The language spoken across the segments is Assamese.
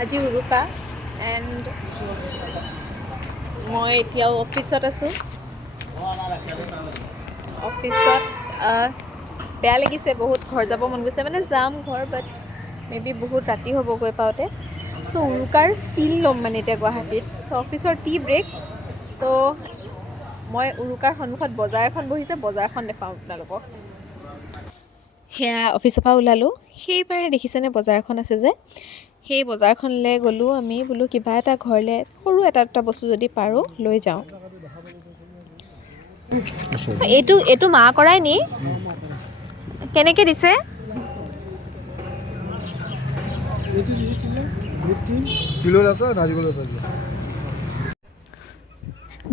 আজি উৰুকা এণ্ড মই এতিয়াও অফিচত আছোঁ। অফিচত বেয়া লাগিছে বহুত, ঘৰ যাব মন গৈছে, মানে যাম ঘৰ, বাট মে বি বহুত ৰাতি হ'ব গৈ পাওঁতে। চ' উৰুকাৰ ফিল ল'ম মানে এতিয়া গুৱাহাটীত। চ' অফিচৰ টি ব্ৰেক, তো মই উৰুকাৰ সন্মুখত বজাৰ এখন বহিছে, বজাৰখন দেখাওঁ আপোনালোকক। সেয়া অফিচৰ পৰা ওলালোঁ, সেইবাৰে দেখিছেনে বজাৰ এখন আছে যে, সেই বজাৰখনলৈ গ'লোঁ আমি, বোলো কিবা এটা ঘৰলৈ সৰু এটা বস্তু যদি পাৰোঁ লৈ যাওঁ। এইটো মা কৰাই নি? কেনেকৈ দিছে?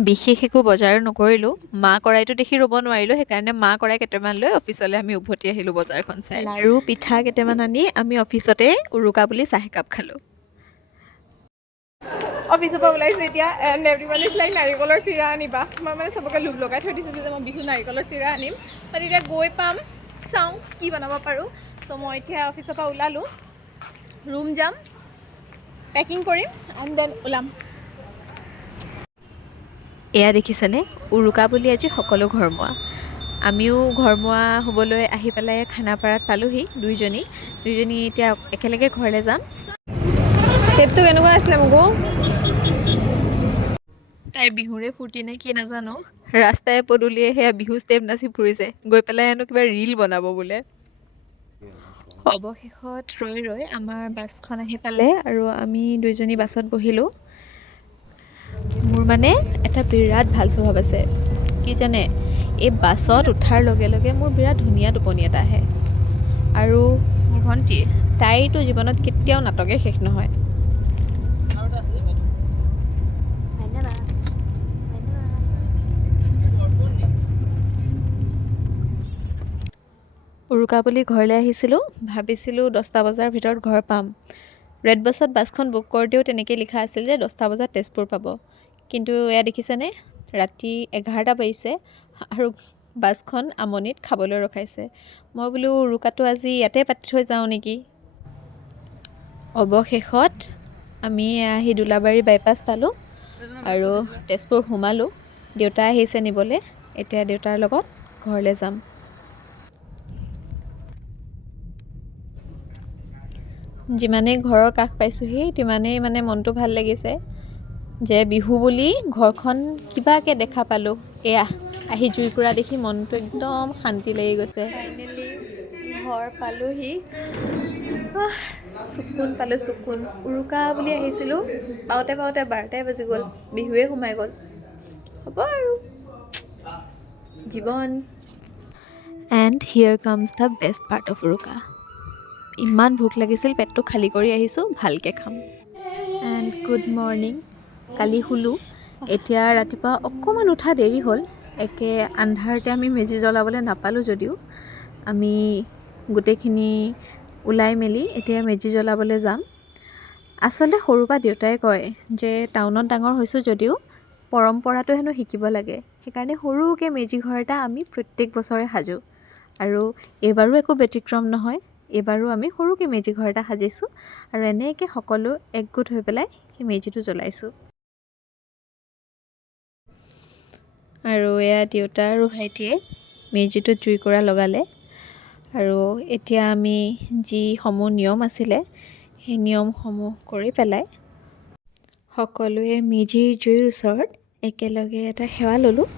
বিশেষ একো বজাৰ নকৰিলোঁ, মা কৰাইটো দেখি ৰ'ব নোৱাৰিলোঁ, সেইকাৰণে মা কৰাই কেইটামান লৈ অফিচলৈ আমি উভতি আহিলোঁ বজাৰখন চাই। লাৰু পিঠা কেইটামান আনি আমি অফিচতে উৰুকা বুলি চাহ একাপ খালোঁ। অফিচৰ পৰা ওলাইছোঁ এতিয়া, এণ্ড এভৰিৱান ইজ লাইক নাৰিকলৰ চিৰা আনিবা। মই মানে চবকে লোভ লগাই থৈ দিছিলোঁ যে মই বিহু নাৰিকলৰ চিৰা আনিম, বাট এতিয়া গৈ পাম, চাওঁ কি বনাব পাৰোঁ। চ' মই এতিয়া অফিচৰ পৰা ওলালোঁ, ৰুম যাম, পেকিং কৰিম এণ্ড দেন ওলাম। এয়া দেখিছেনে, উৰুকা বুলি আজি সকলো ঘৰমুৱা। আমিও ঘৰমুৱা হ'বলৈ আহি পেলাই খানাপাৰাত পালোঁহি দুইজনী এতিয়া একেলগে ঘৰলৈ যাম। ষ্টেপটো কেনেকুৱা আছিলে মোকো? তাইৰ বিহুৰে ফূৰ্তি নে কি নাজানো, ৰাস্তাই পদূলিয়ে সেয়া বিহু ষ্টেপ নাচি ফুৰিছে, গৈ পেলাই হেনো কিবা ৰীল বনাব বোলে। অৱশেষত ৰৈ আমাৰ বাছখন আহি পালে আৰু আমি দুইজনী বাছত বহিলোঁ। মোৰ মানে এটা বিৰাট ভাল স্বভাৱ আছে, কি জানে? এই বাছত উঠাৰ লগে লগে মোৰ বিৰাট ধুনীয়া টোপনি এটা আহে। আৰু মোৰ ভণ্টিৰ, তাইতো জীৱনত কেতিয়াও নাটকে শেষ নহয়। উৰুকা বুলি ঘৰলৈ আহিছিলোঁ, ভাবিছিলোঁ 10টা বজাৰ ভিতৰত ঘৰ পাম। ৰেড বাছত বাছখন বুক কৰোঁতেও তেনেকৈ লিখা আছিল যে 10টা বজাত তেজপুৰ পাব, কিন্তু এয়া দেখিছেনে, ৰাতি 11টা বাজিছে আৰু বাছখন আমনিত খাবলৈ ৰখাইছে। মই বোলো উৰুকাটো আজি ইয়াতে পাতি থৈ যাওঁ নেকি। অৱশেষত আমি আহি দোলাবাৰী বাইপাছ পালোঁ আৰু তেজপুৰ সোমালোঁ। দেউতা আহিছে নিবলৈ, এতিয়া দেউতাৰ লগত ঘৰলৈ যাম। যিমানেই ঘৰৰ কাষ পাইছোঁহি তিমানেই মানে মনটো ভাল লাগিছে যে বিহু বুলি ঘৰখন কিবাকৈ দেখা পালোঁ। এয়া আহি জুইকুৰা দেখি মনটো একদম শান্তি লাগি গৈছে। ফাইনেলি ঘৰ পালোঁহি, চকুন পালোঁ চকুন। উৰুকা বুলি আহিছিলোঁ, পাওঁতে 12টাই বাজি গ'ল, বিহুৱে সোমাই গ'ল। হ'ব আৰু জীৱন। And here comes the best part of Uruka. ইমান ভোক লাগিছিল, পেটটো খালী কৰি আহিছোঁ, ভালকৈ খাম। And good morning. কালি শুলোঁ, এতিয়া ৰাতিপুৱা অকণমান উঠা দেৰি হ'ল। একে আন্ধাৰতে আমি মেজি জ্বলাবলৈ নাপালোঁ যদিও আমি গোটেইখিনি ওলাই মেলি এতিয়া মেজি জ্বলাবলৈ যাম। আচলতে সৰুৰ পৰা দেউতাই কয় যে টাউনত ডাঙৰ হৈছোঁ যদিও পৰম্পৰাটো হেনো শিকিব লাগে, সেইকাৰণে সৰুকৈ মেজি ঘৰ এটা আমি প্ৰত্যেক বছৰে সাজোঁ। আৰু এইবাৰো একো ব্যতিক্ৰম নহয়, এইবাৰো আমি সৰুকৈ মেজি ঘৰ এটা সাজিছোঁ আৰু এনেকৈ সকলো একগোট হৈ পেলাই সেই মেজিটো জ্বলাইছোঁ। আৰু এয়া দেউতা আৰু ভাইটিয়ে মেজিটোত জুইকুৰা লগালে আৰু এতিয়া আমি যিসমূহ নিয়ম আছিলে সেই নিয়মসমূহ কৰি পেলাই সকলোৱে মেজিৰ জুইৰ ওচৰত একেলগে এটা সেৱা ল'লোঁ।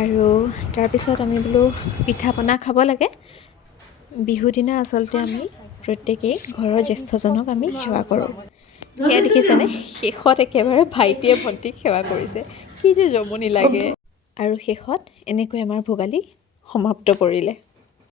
আৰু তাৰপিছত আমি বোলো পিঠা পনা খাব লাগে। বিহু দিনা আচলতে আমি প্ৰত্যেকেই ঘৰৰ জ্যেষ্ঠজনক আমি সেৱা কৰোঁ। সেয়া দেখিছেনে, শেষত একেবাৰে ভাইটিয়ে ভণ্টিক সেৱা কৰিছে, কি যে জমনি লাগে। আৰু শেষত এনেকৈ আমাৰ ভোগালী সমাপ্ত কৰিলে।